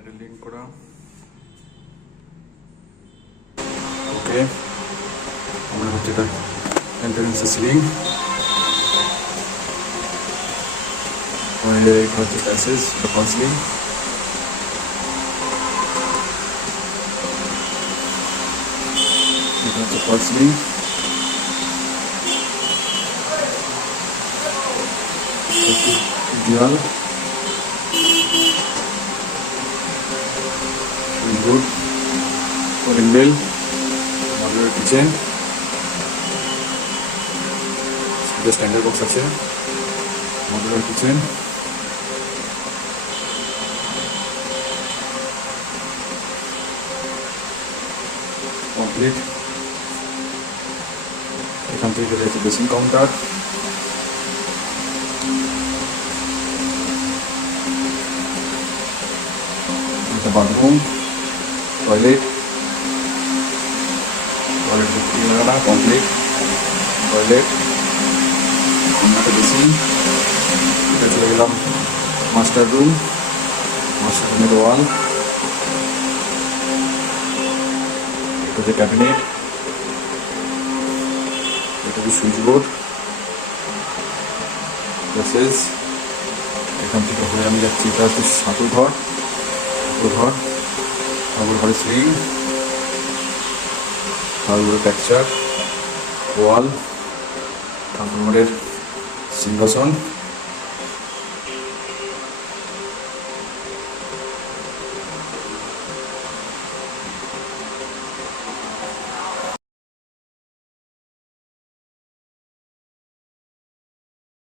এটা লিঙ্ক করা। ওকে, আমরা হচ্ছে এটা এন্ট্রান্স সিলিং, হচ্ছে প্যাসেজ বা কাউন্সিলিং। এটা হচ্ছে কাউন্সিলিং। দেওয়াল good, handle, modular kitchen, standard box আছে, মডুলার কিচেন, কমপ্লিট। এখান থেকে রয়েছে বেসিং কাউন্টার, একটা বাথরুম, টয়লেট, কমপ্লিট টয়লেট, একটা বেসিন। এটা চলে গেলাম মাস্টার রুম, মাস্টার রুমের ওয়াল, এটা হচ্ছে ক্যাবিনেট, এটা হচ্ছে সুইচ বোর্ড, প্যাসেজ। এখান থেকে হয়ে আমি যাচ্ছি, এটা হচ্ছে ঠাকুর ঘর, ঠাকুর ঘরের সিলিং, ঠাকুর ঘরের টেক্সচার, ওয়াল, ঠাকুর ঘরের সিংহাসন।